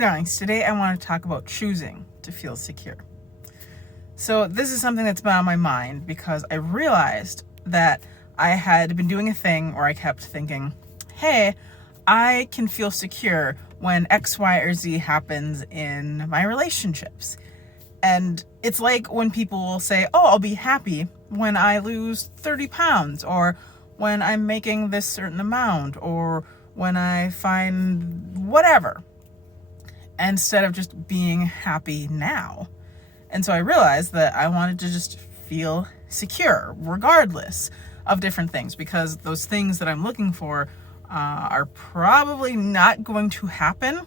Darlings, today I want to talk about choosing to feel secure. So this is something that's been on my mind because I realized that I had been doing a thing where I kept thinking, hey, I can feel secure when X, Y, or Z happens in my relationships. And it's like when people will say, oh, I'll be happy when I lose 30 pounds, or when I'm making this certain amount, or when I find whatever, instead of just being happy now. And so I realized that I wanted to just feel secure regardless of different things, because those things that I'm looking for are probably not going to happen.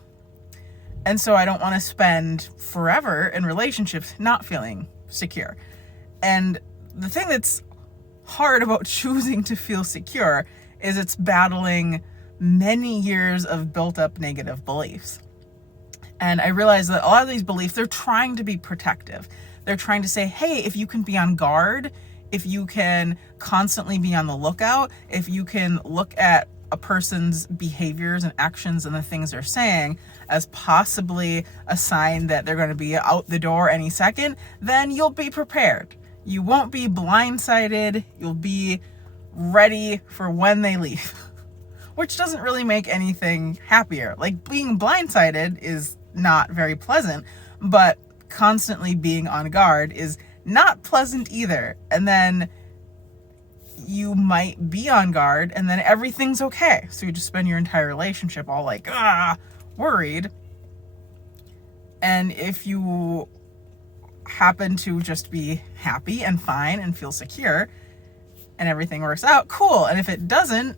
And so I don't want to spend forever in relationships not feeling secure. And the thing that's hard about choosing to feel secure is it's battling many years of built up negative beliefs. And I realized that a lot of these beliefs, they're trying to be protective. They're trying to say, hey, if you can be on guard, if you can constantly be on the lookout, if you can look at a person's behaviors and actions and the things they're saying as possibly a sign that they're going to be out the door any second, then you'll be prepared. You won't be blindsided. You'll be ready for when they leave, which doesn't really make anything happier. Like, being blindsided is not very pleasant, but constantly being on guard is not pleasant either. And then you might be on guard and then everything's okay. So you just spend your entire relationship all like, worried. And if you happen to just be happy and fine and feel secure and everything works out, cool. And if it doesn't,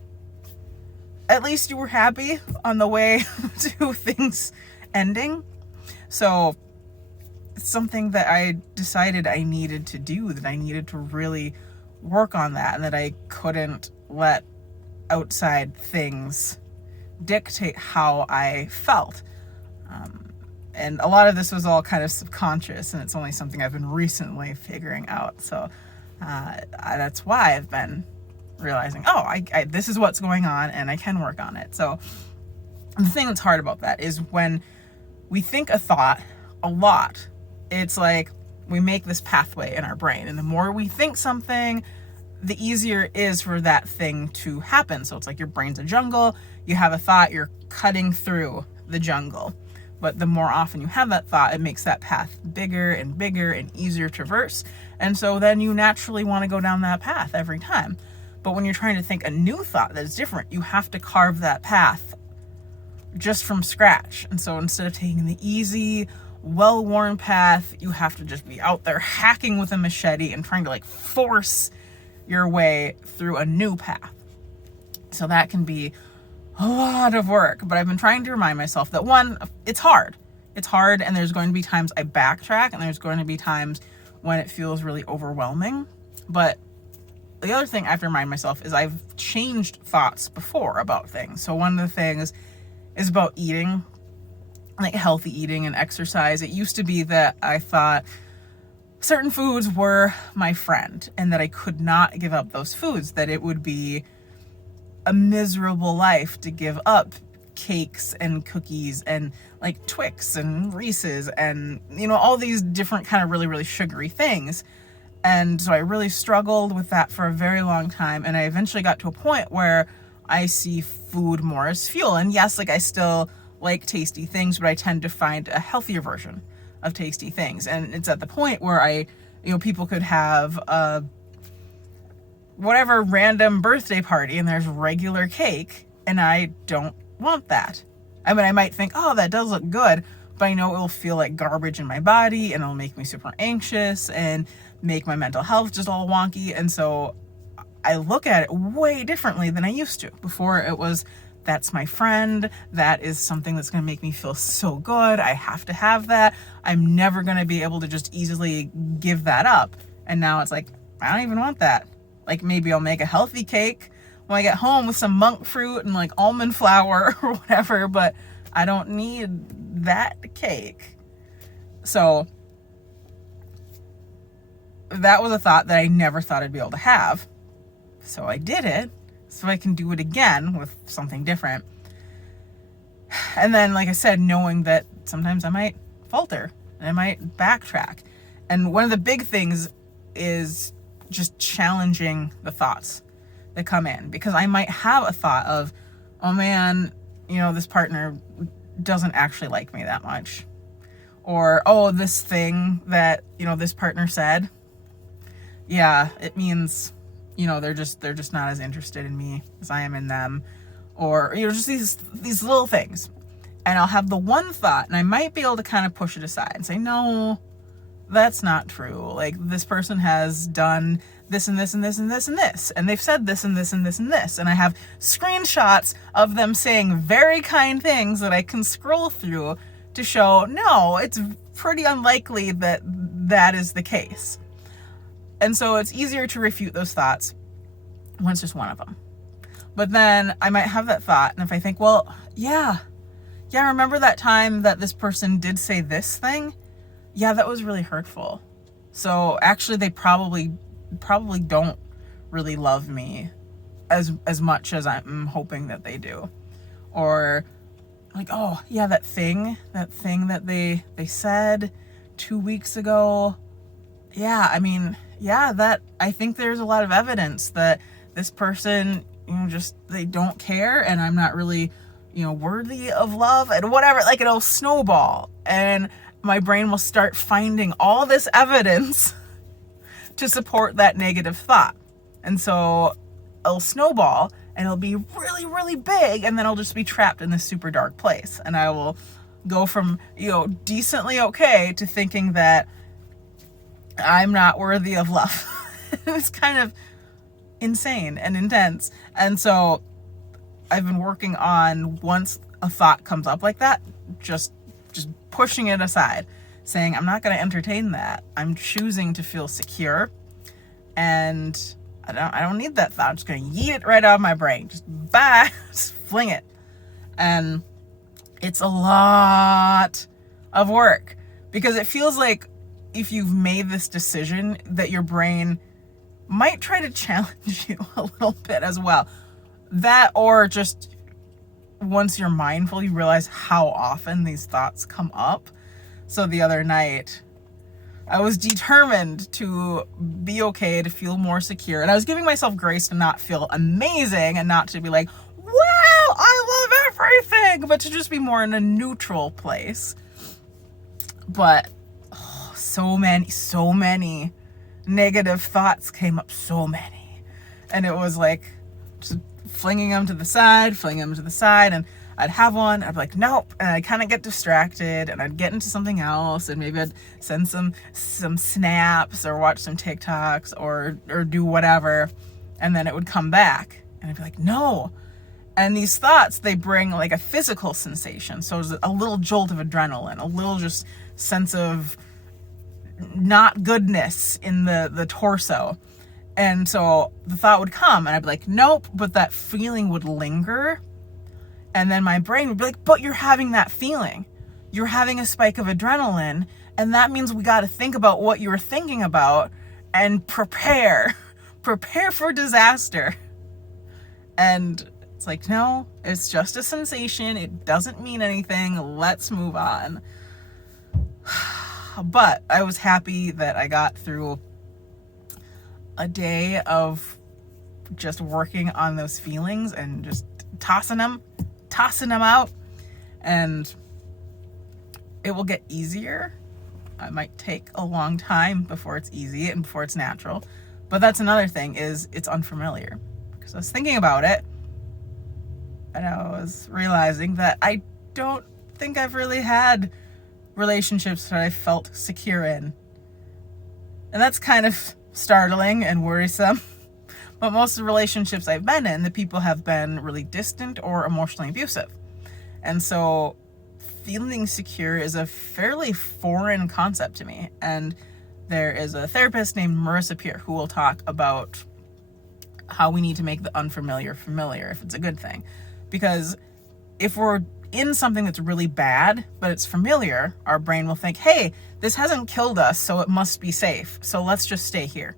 at least you were happy on the way to things ending. So it's something that I decided I needed to do, that I needed to really work on that, and that I couldn't let outside things dictate how I felt. And a lot of this was all kind of subconscious, and it's only something I've been recently figuring out. So that's why I've been realizing, I this is what's going on and I can work on it. So the thing that's hard about that is when we think a thought a lot, it's like we make this pathway in our brain, and the more we think something, the easier it is for that thing to happen. So it's like your brain's a jungle. You have a thought, you're cutting through the jungle. But the more often you have that thought, it makes that path bigger and bigger and easier to traverse. And so then you naturally want to go down that path every time. But when you're trying to think a new thought that is different, you have to carve that path just from scratch. And so instead of taking the easy, well-worn path, you have to just be out there hacking with a machete and trying to force your way through a new path. So that can be a lot of work, but I've been trying to remind myself that one, it's hard. It's hard, and there's going to be times I backtrack, and there's going to be times when it feels really overwhelming. But the other thing I have to remind myself is I've changed thoughts before about things. So one of the things is about eating, like healthy eating and exercise. It used to be that I thought certain foods were my friend and that I could not give up those foods, that it would be a miserable life to give up cakes and cookies and like Twix and Reese's and, all these different kind of really, really sugary things. And so I really struggled with that for a very long time. And I eventually got to a point where I see food more as fuel. And yes, I still like tasty things, but I tend to find a healthier version of tasty things. And it's at the point where people could have whatever random birthday party and there's regular cake, and I don't want that. I mean, I might think, that does look good, but I know it will feel like garbage in my body and it'll make me super anxious and make my mental health just all wonky. And so I look at it way differently than I used to. Before it was, that's my friend. That is something that's going to make me feel so good. I have to have that. I'm never going to be able to just easily give that up. And now it's like, I don't even want that. Like, maybe I'll make a healthy cake when I get home with some monk fruit and almond flour or whatever, but I don't need that cake. So that was a thought that I never thought I'd be able to have. So I did it so I can do it again with something different. And then, like I said, knowing that sometimes I might falter and I might backtrack. And one of the big things is just challenging the thoughts that come in, because I might have a thought of, oh man, this partner doesn't actually like me that much. Or, oh, this thing that, this partner said, yeah, it means, they're just not as interested in me as I am in them. Or, just these little things. And I'll have the one thought, and I might be able to kind of push it aside and say, no, that's not true. Like, this person has done this and this and this and this and this, and they've said this and this and this and this. And I have screenshots of them saying very kind things that I can scroll through to show, no, it's pretty unlikely that that is the case. And so it's easier to refute those thoughts when it's just one of them. But then I might have that thought, and if I think, well, yeah, remember that time that this person did say this thing? Yeah, that was really hurtful. So actually they probably don't really love me as much as I'm hoping that they do. Or like, oh yeah, that thing that they said 2 weeks ago. Yeah, I mean, yeah, that I think there's a lot of evidence that this person, just they don't care, and I'm not really, worthy of love, and whatever. Like, it'll snowball, and my brain will start finding all this evidence to support that negative thought. And so it'll snowball, and it'll be really, really big, and then I'll just be trapped in this super dark place. And I will go from, decently okay to thinking that I'm not worthy of love. It's kind of insane and intense. And so I've been working on, once a thought comes up like that, just pushing it aside, saying, I'm not going to entertain that. I'm choosing to feel secure, and I don't need that thought. I'm just going to yeet it right out of my brain. Just fling it. And it's a lot of work, because it feels like if you've made this decision that your brain might try to challenge you a little bit as well. That, or just once you're mindful, you realize how often these thoughts come up. So the other night, I was determined to be okay, to feel more secure. And I was giving myself grace to not feel amazing and not to be like, wow, I love everything, but to just be more in a neutral place. But so many negative thoughts came up, so many. And it was like just flinging them to the side, and I'd have one, I'd be like, nope, and I'd kind of get distracted, and I'd get into something else, and maybe I'd send some snaps or watch some TikToks or do whatever, and then it would come back, and I'd be like, no. And these thoughts, they bring like a physical sensation, so it's a little jolt of adrenaline, a little just sense of not goodness in the torso. And so the thought would come, and I'd be like, nope, but that feeling would linger. And then my brain would be like, but you're having that feeling. You're having a spike of adrenaline, and that means we got to think about what you were thinking about and prepare for disaster. And it's like, no, it's just a sensation. It doesn't mean anything. Let's move on. But I was happy that I got through a day of just working on those feelings and just tossing them out, and it will get easier. It might take a long time before it's easy and before it's natural, but that's another thing, is it's unfamiliar. Because I was thinking about it, and I was realizing that I don't think I've really had relationships that I felt secure in. And that's kind of startling and worrisome. But most of the relationships I've been in, the people have been really distant or emotionally abusive. And so feeling secure is a fairly foreign concept to me. And there is a therapist named Marissa Peer who will talk about how we need to make the unfamiliar familiar, if it's a good thing. Because if we're in something that's really bad, but it's familiar, our brain will think, hey, this hasn't killed us, so it must be safe. So let's just stay here.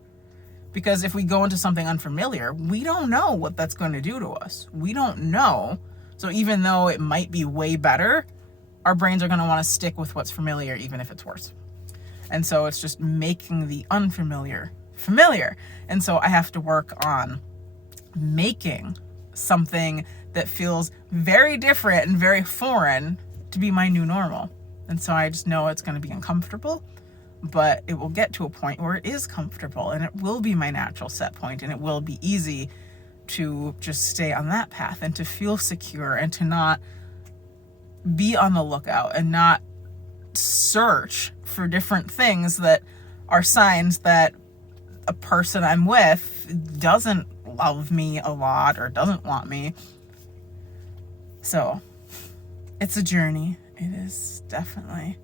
Because if we go into something unfamiliar, we don't know what that's going to do to us. We don't know. So even though it might be way better, our brains are going to want to stick with what's familiar, even if it's worse. And so it's just making the unfamiliar familiar. And so I have to work on making something that feels very different and very foreign to be my new normal. And so I just know it's going to be uncomfortable, but it will get to a point where it is comfortable and it will be my natural set point, and it will be easy to just stay on that path and to feel secure and to not be on the lookout and not search for different things that are signs that a person I'm with doesn't love me a lot or doesn't want me. So it's a journey. It is definitely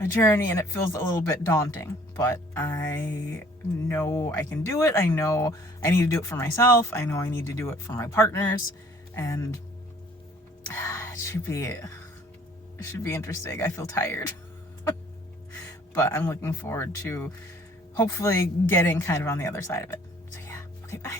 a journey, and it feels a little bit daunting, but I know I can do it. I know I need to do it for myself. I know I need to do it for my partners, and it should be interesting. I feel tired, but I'm looking forward to hopefully getting kind of on the other side of it. So yeah, okay, bye.